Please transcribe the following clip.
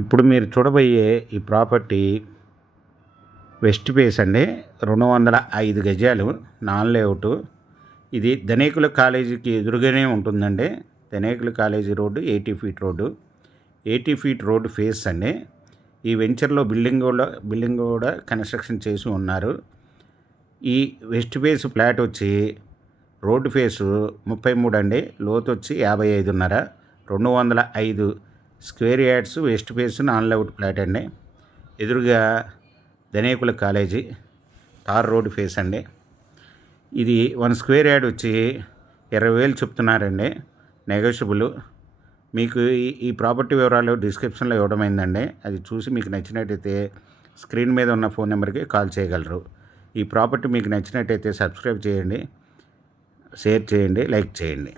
ఇప్పుడు మీరు చూడబోయే ఈ ప్రాపర్టీ వెస్ట్ ఫేస్ అండి. 205 గజాలు నాన్ లేఅవుట్. ఇది ధనేకుల కాలేజీకి ఎదురుగానే ఉంటుందండి. Dhanekula college road 80 feet road. 80 feet road face అండి. ఈ వెంచర్లో బిల్డింగ్ కూడా కన్స్ట్రక్షన్ చేసి ఉన్నారు. ఈ వెస్ట్ ఫేస్ ఫ్లాట్ వచ్చి రోడ్డు ఫేసు 33 అండి. లోతు వచ్చి 55.5. 205 square yards west face non layout flat అండి. ఎదురుగా Dhanekula college tar road face అండి. ఇది 1 స్క్వేర్ యార్డ్ వచ్చి 20,000 చెప్తున్నారండి. నెగోషియబుల్. మీకు ఈ ప్రాపర్టీ వివరాలు డిస్క్రిప్షన్లో ఇవ్వడమైందండి. అది చూసి మీకు నచ్చినట్టయితే స్క్రీన్ మీద ఉన్న ఫోన్ నెంబర్కి కాల్ చేయగలరు. ఈ ప్రాపర్టీ మీకు నచ్చినట్టయితే సబ్స్క్రైబ్ చేయండి, షేర్ చేయండి, లైక్ చేయండి.